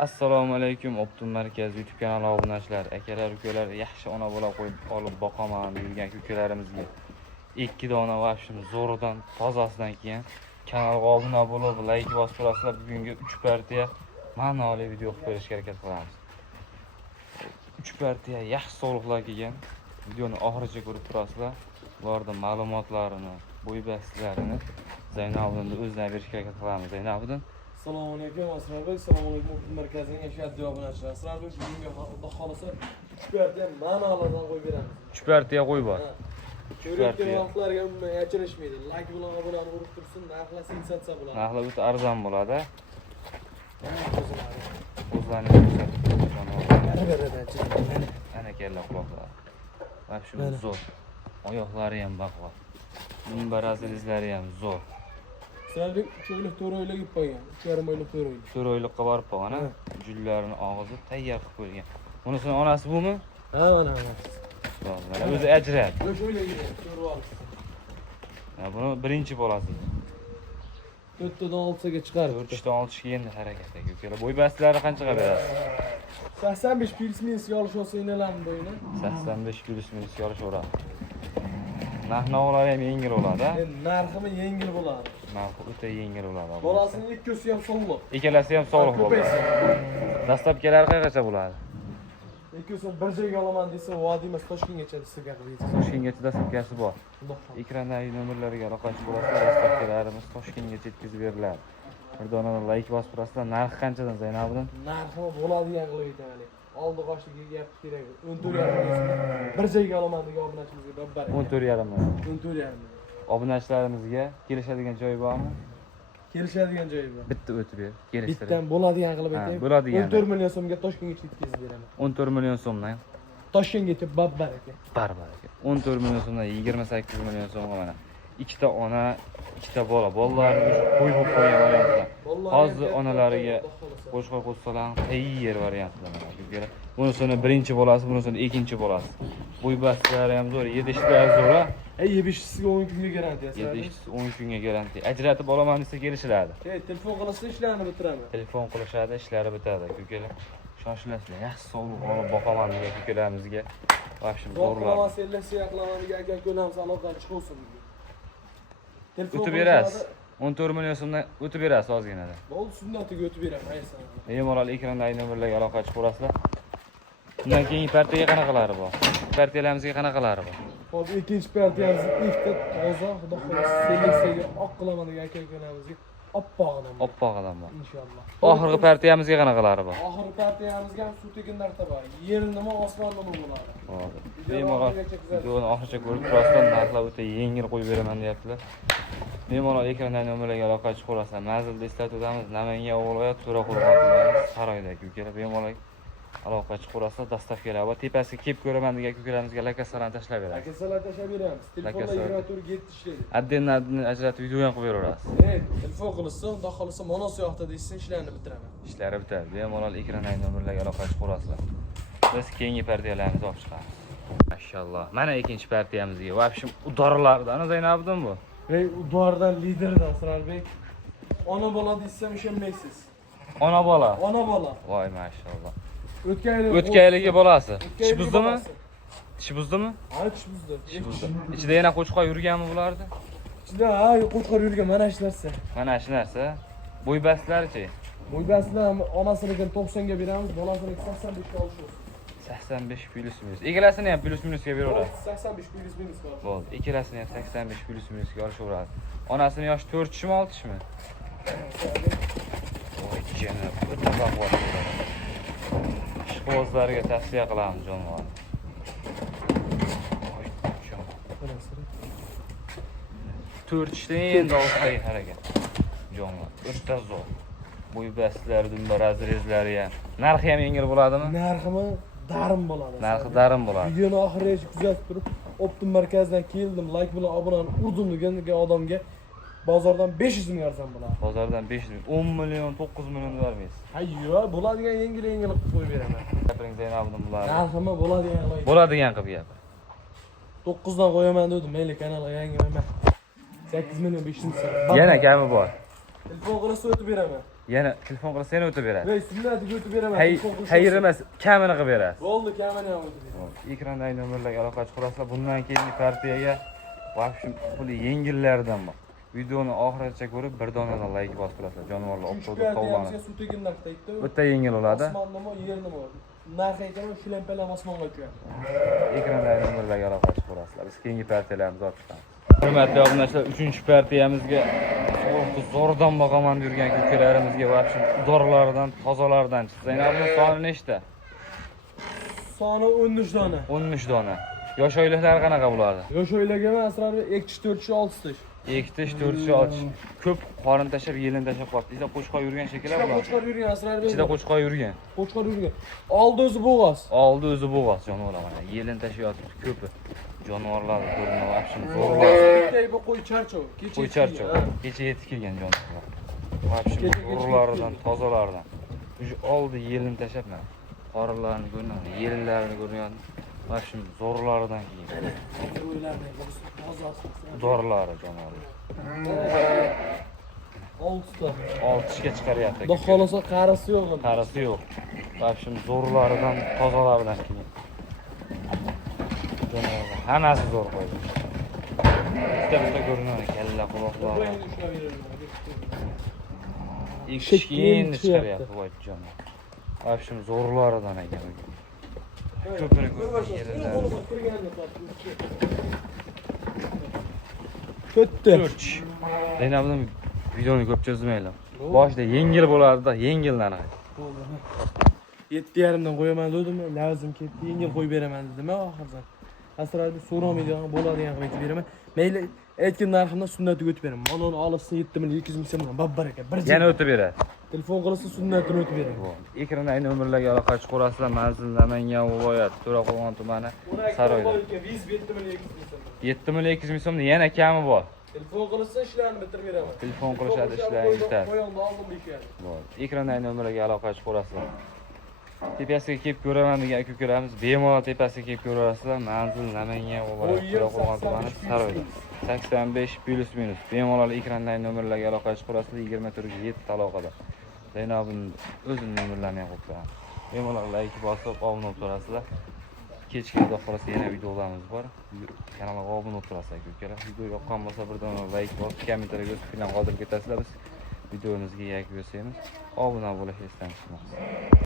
Assalomu alaykum, Optim Markaz YouTube kanali obunachilar, akalar, ukalar, yaxshi ona bola qo'yib olib boqaman yurgan ukalarimizga 2 dona vashim zo'ridan tozasidan keyin kanalga obuna bo'lib, like bosib turasizlar. Bugungi 3 partiya ma'noli video qilib berishga harakat qilamiz. 3 partiya yaxshi sog'liqlar kelgan. Videoni oxirigacha ko'rib turasizlar. Ularning ma'lumotlarini, bo'y-bastilarini Zaynabdan o'zidan berishga harakat qilamiz. Zaynabdan Assalomu alaykum, Asrarbek. Assalomu alaykum. Optim markazining ashaddiy obunachilar. Asrarbek, bugungi Xudo xolasa 3 partiya ma'nolardan qo'yib beramiz. 3 partiya qo'y bor. Ko'rayotgan vaqtlarga umuman yachirishmaydi. Like bilan obunani urib tursin, narxlar sensatsiya bo'ladi. Narxlar o'ta arzon bo'ladi. O'zlarini ana kella quloqlar. Mana shu zo'r. Oyoqlari ham baquvvat. Barazilizlari ham zo'r. Asrarbek 3 oylik 4 oylik yeb qo'ygan. 3,5 oylik 4 oylik. 4 oylikqa borib qolgan, ha. Jullarini og'zi tayyor qilib qo'ygan. Bunisini onasi bumi? Ha, mana. Mana o'zi ajrat. 5 oylik edi, 4 oylik. Ha, buni birinchi bolasi. 4 dan 6ga chiqarib. 4 dan 6 ga endi harakatda ukalar. Bo'y bastilari qanchaga beradi? 85 plus-minus olish olsa inalarning bo'yini. 85 plus-minus olishaveradi. Narx-navolar ham yengil bo'ladi, ha? Narximi yengil bo'ladi. Narxi o'ta yengil bo'ladi. Bolasining ikkosi ham sog'liq. Ikkalasi ham sog'liq bo'ladi. Dastlabkilari qayergacha bo'ladi? Ikkosi bir joyga olaman desa, vodiy emas, Toshkentgacha sizga qilamiz. Toshkentgacha dastlabkasi bor. Ekrandagi nomerlarga aloqachi bo'lasizlar, dastlabkilarimiz Toshkentgacha yetkazib beriladi. Bir dona like bosib turasizlar. Narxi qanchadan Zaynabdan? Narxi bo'ladigan qilib aytaylik. Oldi qoshligiga gap kerak. 14,5 bir joyga olaman degan obunachimizga babbar. 14,5 million. 14,5. Obunachilarimizga kelishadigan joy bormi? Kelishadigan joyi bor. Bitta o'tib ber, kelishtirib. Bittan bo'ladigan qilib aytaylik. Bo'ladigan. 14 million so'mga Toshkentgacha yetkazib beraman. 14 million so'mdan Toshkentgacha babbar aka. barbar aka. 14 million so'mdan 28 million so'mga mana. Ikkita ona, ikkita bola. Bolalar qo'y bo'lib qo'ygan variantlar. Hozir onalariga qo'shqo'y qo'shsalar tayyor variantlar mana ukalar. Bunisini birinchi bolasi, bunisini ikkinchi bolasi. Bo'y bastilari ham zo'r, yedishlari zo'r. Yebishisiga 10 kunga garantiya. Yedishisi 10 kunga garantiya. Ajratib olaman desa kelishiladi. Telefon qilsa ishlarni bitiraman. Telefon qilishadi, ishlari bitadi ukalar. Shoshilasizlar. Yaxshi sog'liq olib boqaman degan ukalarimizga. Vobshim zo'rlar. Qo'llamas, sellasiya qilaman degan aka ko'lamiz aloqadan chiqolsin. O'tib berasiz. 14 million so'mdan o'tib berasiz ozginada. Bo'ldi, sunnatiga o'tib beraman, aysan. Bemalol ekrandagi nomerlarga aloqachi bo'lasizlar. Undan keyin partiyaga qanaqalari bor? Partiyalarimizga qanaqalari bor? Hozir ikkinchi partiyamiz ikkita toza, xudo xolasa, seleksiyaga oq qilaman degan aka-ukalamizga oppog'idan bor. Oppog'idan bor. Inshaalloh. Oxirgi partiyamizga qanaqalari bor? Oxirgi partiyamizga ham suv tekin narxda bor. Yer nima, osmon nima bo'ladi. Hop. Bemalol videoni oxirigacha ko'rib turasizlar, narxlar o'ta yengil qo'yib beraman deyaptilar. Bemalol ekrandagi nomerlarga aloqachi bo'lasizlar. Manzilda eslatib o'tamiz. Namangan viloyati To'raqo'rg'on tumani Saroydagi ukalar bemalol aloqachi bo'lasizlar. Dastavkalar va tepasiga kelib ko'raman degan ukalarimizga lokatsiyani tashlab beramiz. Lokatsiyalar tashlab beramiz. Telefonda 24/7 ishlaydi. Adden ajratib video ham qilib beraverasiz. Telefon qilsa, xudo xolasa monos yoqda deysiz, ishlarni bitiraman. Ishlari bitadi. Bemalol ekrandagi nomerlarga aloqachi bo'lasizlar. Biz keyingi partiyalarimizni olib chiqamiz. Mashalloh. Mana ikkinchi partiyamizga. Vobshim udorlardan Zaynabdan bu. Udordan liderdan Asrarbek. Ona bola desam ishonmaysiz. Ona bola. Ona bola. Voy mashalloh. O'tgan yilgi bolasi. Tish buzdimi? Tish buzdimi? Ha, tish buzdi. Tish buzdi. Ichida yana qo'chqor yurganmi bulardi? Ichida qo'chqor yurgan mana shu narsa. Mana shu narsa. Bo'y bastlarichi? Bo'y bastlar onasinikidan 90 ga beramiz, bolasinikidan 85 ga olish olsun. 85 plus minus. Ikkalasini ham plus minusga beraveradi. 85 plus minus bor. Bo'ldi. Ikkalasini ham 85 plus minusga olishaveradi. Onasining yoshi 4-mi, 6-mi? Voy jana, o'ta baquvvat. Ishqibozlarga tavsiya qilamiz jonivor. Voy jon. 4 ishdan endi olsay harakat. Jonivor, o'ta zo'r. Bo'y bastlari, dumbarazlari ham. Narxi ham yengil bo'ladimi? Narximi darim bo'ladi. Narxi darim bo'ladi. Videoni oxirigacha kuzatib turib, Optim markazidan keldim, like bilan obuna urdim degan odamga bozordan 500 ming arzon bo'ladi. Bozordan 500 ming, 10 million, 9 million bermaysiz. Hayyo, bo'ladigan yengil qilib qo'yib beraman. Gapiring Zaynabdan bular. Narximi bo'ladigan qilib. Bo'ladigan qilib gapir. 9 dan qo'yaman dedim, mayli kanalga yangi emas. 8 million 500 ming. Yana kami bor. Telefon qilsa o'tib beraman. Yana telefon qilsa yana o'tib beradi. Voy sunnatiga o'tib beraman. Xayr emas, kamini qilib berasiz. Bo'ldi, kamini ham o'tib beraman. Ekrandagi nomerlarga aloqa chiqarasizlar. Bundan keyingi partiyaga vahshim puli yengillardan bor. Videoni oxirigacha ko'rib, bir donadan like bosib turasizlar. Jonivorlar optoda tovlanadi. Suv tekin naqtaydi. Bitta yengil bo'ladi. Osmonnimi, yernimi? Narxi aytaman, shlempelam osmonga uchadi. Ekrandagi nomerlarga aloqa chiqarasizlar. Biz keyingi partiyalarimizni olib chiqamiz. Hurmatli obunachilar, 3-partiyamizga so'roqni zo'rdan boqaman yurgan ko'kalarimizga vahshim dorlardan, tozalardan chiqsa. Zaynabning soni nechta? Soni 13 dona. 13 dona. Yosh oyliklari qanaqa bo'ladi? Yosh oylarga emas, asror 2 4 6 tish. 2 tish, 4 tish, 6 tish. Ko'p qorin tashab, yelin tashab qolibdi. Ichida qo'chqor yurgan shekillar Ichida bular. qo'chqor yurgan asror. Ichida qo'chqor yurgan. Qo'chqor yurgan. Oldi o'zi bo'g'oz. Oldi o'zi bo'g'oz jonivorlar mana. Yelin tashayotibdi ko'pi. Jonivorlar ko'rinib vahshim zo'rlar. Bitta bu qo'y charchov. Qo'y charchov. Kecha yetib kelgan jonivorlar. Vahshim zo'rlaridan, tozalaridan. Shu oldi yelin tashab mana. Qorinlarini ko'rinadi, yelinlarini ko'rinadi. Vahshim zo'rlaridan keyin. Dorlari jonivorlar. 6 ta. 6 tishga chiqaryapti. Xudo xolasa qarisi yo'q. Qarisi yo'q. Vahshim zo'rlaridan, tozalaridan keyin. Jonivorlar hammasi zo'r qo'ydi. Bitta ko'rinadi, kalla quloqlari. Ikkiyin chiqaryapti voy jonivorlar. Vahshim zo'rlaridan ekan. Ko'pini yerlar. To'rtta. Zaynabning videoni ko'p cho'zmaylar. Boshida yengil bo'lardi-da, yengildan. 7,5 dan qo'yaman dedim, lazim ketdi, yengil qo'yib beraman dedim, oxirdan. Asrarni so'ramaydigan bo'ladigan qilib aytib beraman. Mayli, aytgan narximdan sunnatiga o'tib beraman. Mana uni olsa 7,200 ming so'mdan babbaraka. Yana o'tib beradi. Telefon qilsa sunnatini o'tib beraman. Ekrandagi nomerlarga aloqa chiqarasizlar. Manzil Namangan viloyati To'raqo'rg'on tumani Saroyda. 7,200 ming so'mda yana kami bor. Telefon qilsa ishlarni bitirib beraman. Telefon qilishadi, ishlarni bitadi. Qo'yonda oldin bekadi. Ekrandagi nomerlarga aloqa chiqarasizlar. Tepasiga kelib ko'raman degan aka-ukalarimiz bemalol tepasiga kelib ko'rasizlar. Manzil Namangan viloyati To'raqo'rg'on tumani Saroyda. 85 +- bemalol ekrandagi nomerlarga aloqa chiqarasizlar. 24/7 aloqada. Zaynabning o'zining nomerlarini ham qo'yib beraman. Bemalol like bosib obuna bo'lib turasizlar. Kechga xudo xolasa yana videolarimiz bor. Kanalga obuna bo'lib turasizlar aka-ukalar. Video yoqqan bo'lsa birdan like bosib, kommentariyaga yozib filan qoldirib ketasizlar. Biz videomizga yakun yasaymiz. Obuna bo'lishni esdan chiqmaysiz.